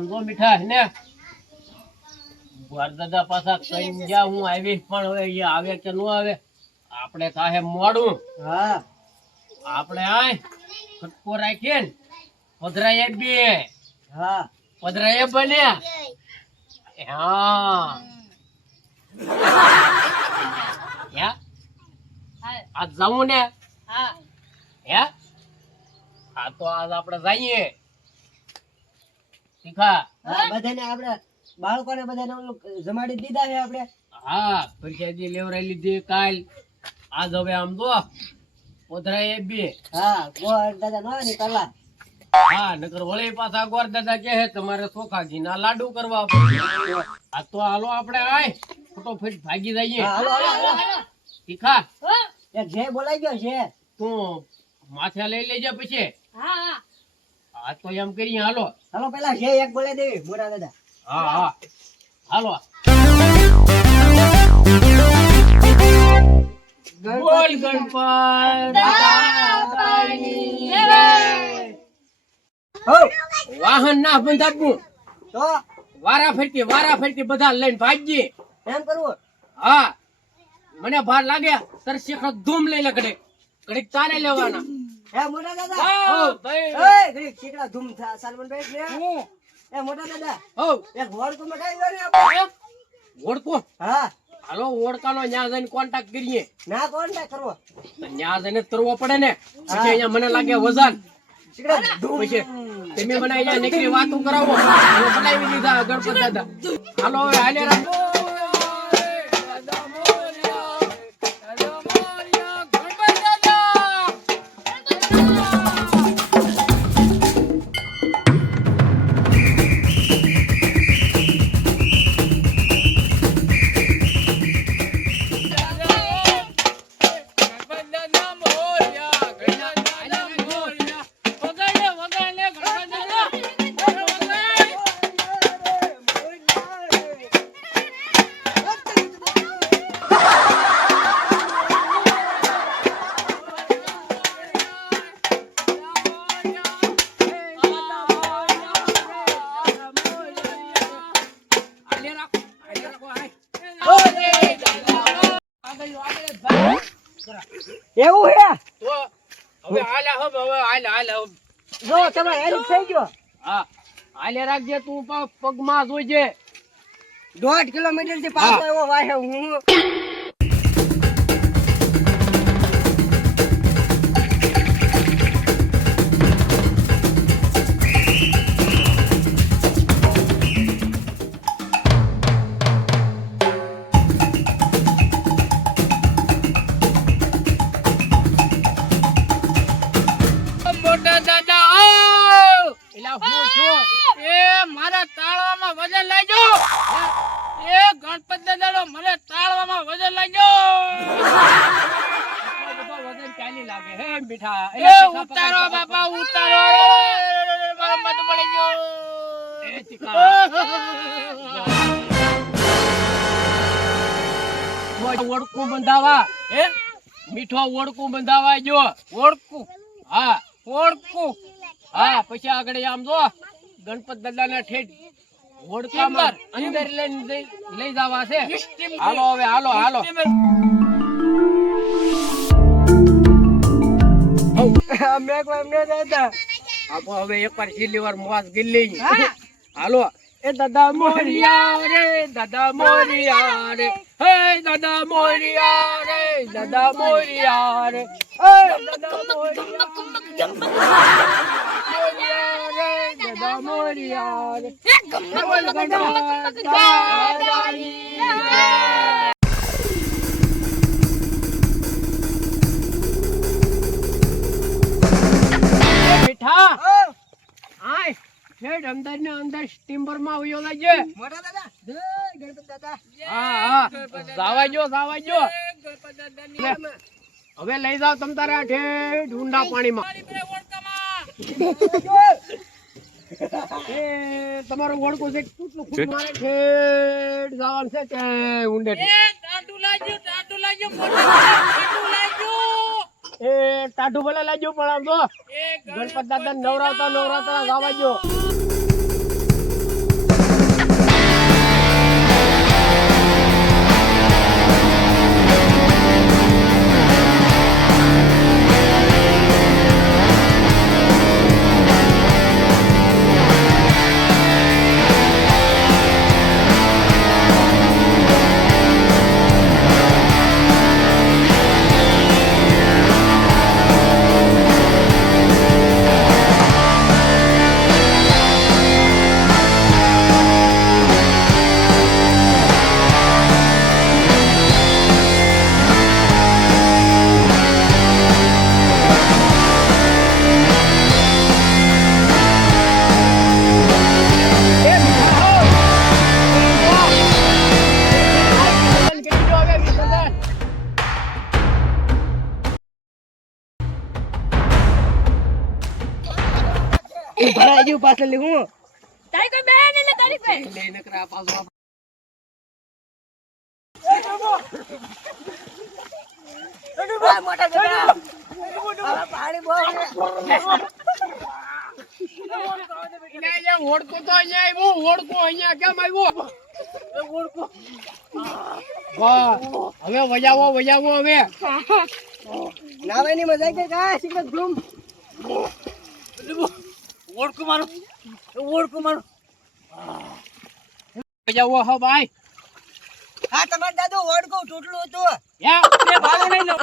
આમ જો મીઠા ને દાદા પાછા કઈ ગયા હું આવી પણ હવે અહીંયા આવે કે ન આવે આપણે કાહે મોડું હા આપણે આય ખટકો રાખીએ ને પધરાય બે હા પધરાય બન્યા હા આજ જાવું ને હે આ તો આજ આપણે જઈએ શીખા બધાને આપણે બાળકોને બધાને ઓલું જમાડી દીધા છે આપણે હા પરીક્ષા લેવરાઈ લીધી કાલ આજ હવે આમ તો પધરાય બે હા ગોળ દાદા નો ની કલા હા નકર વળી પાછા ગોર દાદા કહે તમારે ચોખા ઘીના લાડુ કરવા પડે આ તો હાલો આપણે આય ફટોફટ ભાગી જઈએ હાલો હાલો શીખા એક જે બોલાઈ ગયો છે તું માથે લઈ લેજે પછી હા તો એમ કરીએ હાલો હાલો પેલા જે એક બોલાઈ દેવી મોટા દાદા હા હા હાલો બોલ ગણપત દાદાની જય. વાહન ના બંધાતું તો વારા ફરતી બધા લઈને ભાગીએ એમ કરવું હા મને ભાર લાગે તર શેખર ધૂમ લઈ લે ઘડીક તારે લેવાના હે મોટા દાદા હો ભાઈ એ ઘડીક ચીકડા ધૂમ થા સલમાન ભાઈ લે એ મોટા દાદા હો એક હોડ કો મટાઈ ગયો ને આપણે ઓળખો હા હાલો ઓળખાનો ન્યા જઈને કોન્ટેક્ટ કરીએ ના કોન્ટેક્ટ કરવો ન્યા જઈને તરવો પડે ને પછી અહીંયા મને લાગે વજન ચીકડા ધૂમ પછી તમે મને અહીંયા નીકળી વાતો કરાવો બનાવી દીધા ગણપત દાદા હાલો હવે હાલે રાખો એવું હે તો હવે હાલે જો તમે હેલ્પ થઈ ગયો હા હાલે રાખજે તું પગમાં જોઈજે 1.5 કિલોમીટર થી પાછો એવો વાહે હું મોટા દાદા આવ એલા હું છું એ મારા તાળવામાં વજન લાગજો એ ગણપત દાદાનો મને તાળવામાં વજન લાગજો બધો વજન ચાલી લાગે હે મીઠા એ ઉતારો બાપા ઉતારો મારો મત પડી ગયો એ ચીકા ઓળકું બંધાવા હે મીઠો ઓળકું બંધાવા જો ઓળકું હા ઓળકું હા પછી આગળ આમ જો ગણપત દાદાના ઠેઠ ઓળખામાં અંદર લઈ જવા છે હાલો હવે હાલો મેં દાદા આપો હવે એકવાર છેલ્લી વાર મોજ ગીલી હાલો એ દાદા મોરિયા રે દાદા મોરિયા રે હે દાદા મોરિયા રે દાદા મોરિયા રે હે દાદા મોરિયા રે દાદા મોરિયા રે બોલ ગણપત દાદાની જય. મીઠા આય ઠેડ અંદર ને અંદર સ્ટીમર માં ઉયો લાગે મોટા દાદા જય ગણપત દાદા હા જાવાજો ગણપત દાદાની હવે લઈ જાવ તમ તારા ઠેડ ઊંડા પાણીમાં એ તમારું ઓળખું છે કેટલું ખૂબ મારે ઠેડ જવાનું છે કે ઊંડે એ ટાટુ લાગ્યો એ ટાટુ ભલે લાગ્યો પણ આમ તો ગણપત દાદા નવરાતા જવા જો ભરાઈ ગયું પાછળ હું તારી કોઈ બેન એટલે તારી બેન લઈને કરા પાછો આ મોટા ગધા આ પાણી બહુ છે. ઓળખું તો અહીંયા આવ્યું ઓળખું અહીંયા કેમ આવ્યું વાહ હવે વજાવો હવે નાવાની મજા કે કા સિકત ધૂમ ઓળખું મારું વજાવો હો ભાઈ હા તમાર દાદુ ઓળખું તૂટલું હતું યા તે ભાડું નહીં લો